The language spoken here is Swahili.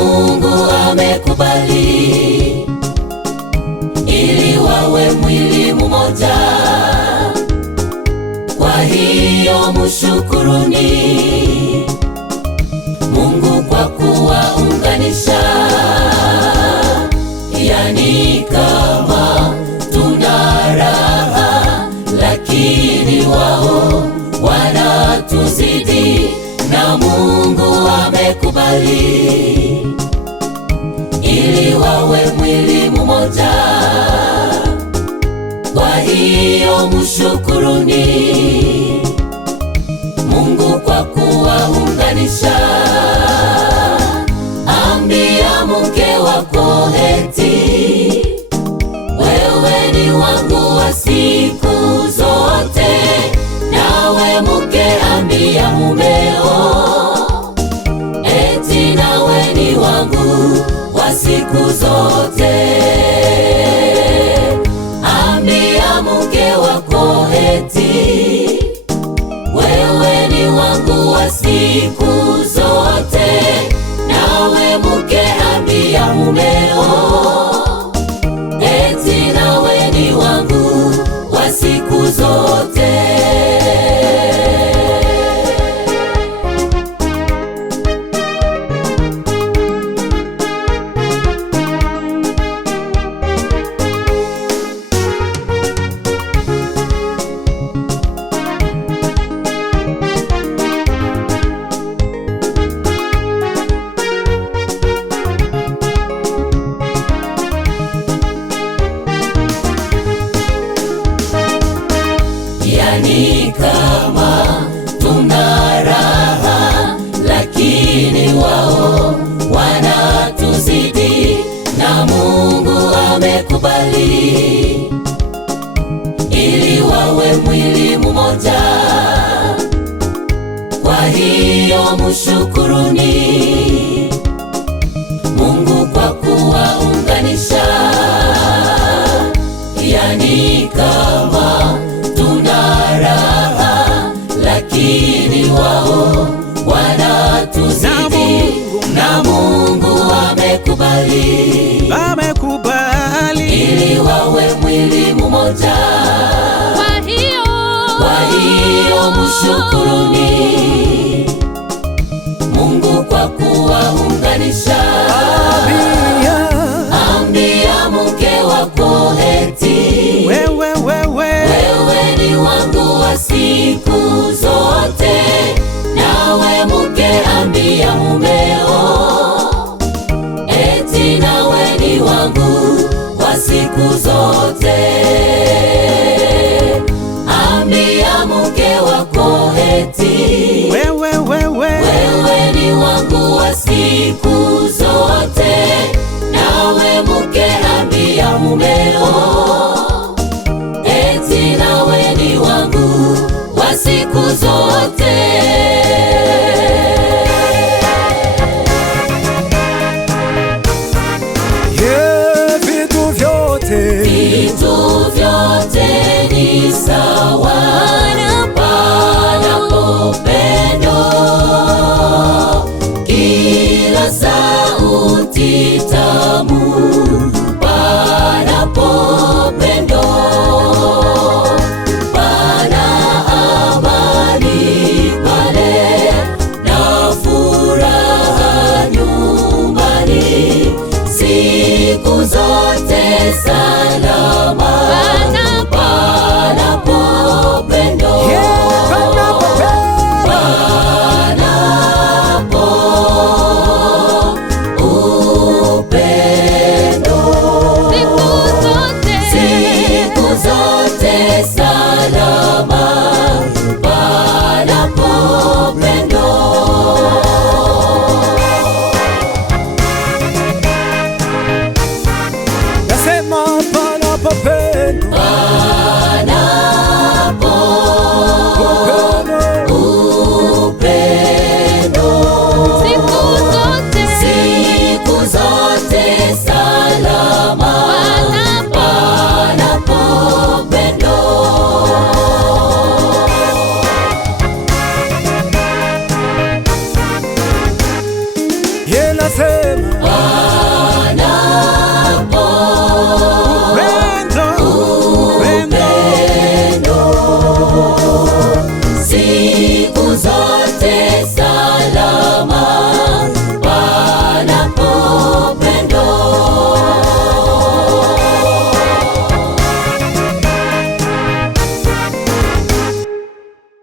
Mungu amekubali ili wawe mwili mmoja. Kwa hiyo mshukuruni Mungu kwa kuwaunganisha. Yani kama tuna raha, lakini wao wanatuzidi, na Mungu amekubali ili wawe mwili mmoja. Kwa hiyo mshukuruni Mungu kwa kuwaunganisha. Ambia mke wako eti wewe ni wangu wa siku zote, nawe mke ambia mumeo eti nawe ni wangu wa siku zote. Ambia mke wako eti wewe ni wangu wa siku zote, nawe mke ambia mumeo eti nawe ni wangu wa siku zote. Yani kama tuna raha, lakini wao wanatuzidi, na Mungu amekubali ili wawe mwili mmoja. Kwa hiyo mshukuruni Mungu kwa kuwaunganisha. Yani kama tuna raha, lakini wao wanatuzidi, na Mungu amekubali ili wawe mwili mmoja. Kwa hiyo mshukuruni Mungu kwa kuwaunganisha. Ambia mke wako eti wewe ni wangu wa siku zote, nawe mke ambia mumeo eti nawe ni wangu wa siku zote. Ambia mke wako eti wewe ni wangu wa siku zote, nawe mke ambia mumeo eti nawe ni wangu wa siku zote. Vitu vyote ni sawa panapo pendo, kila sauti tamu panapo pendo, pana amani pale na furaha nyumbani, siku zote salama panapo pendo. Panapo ye nasema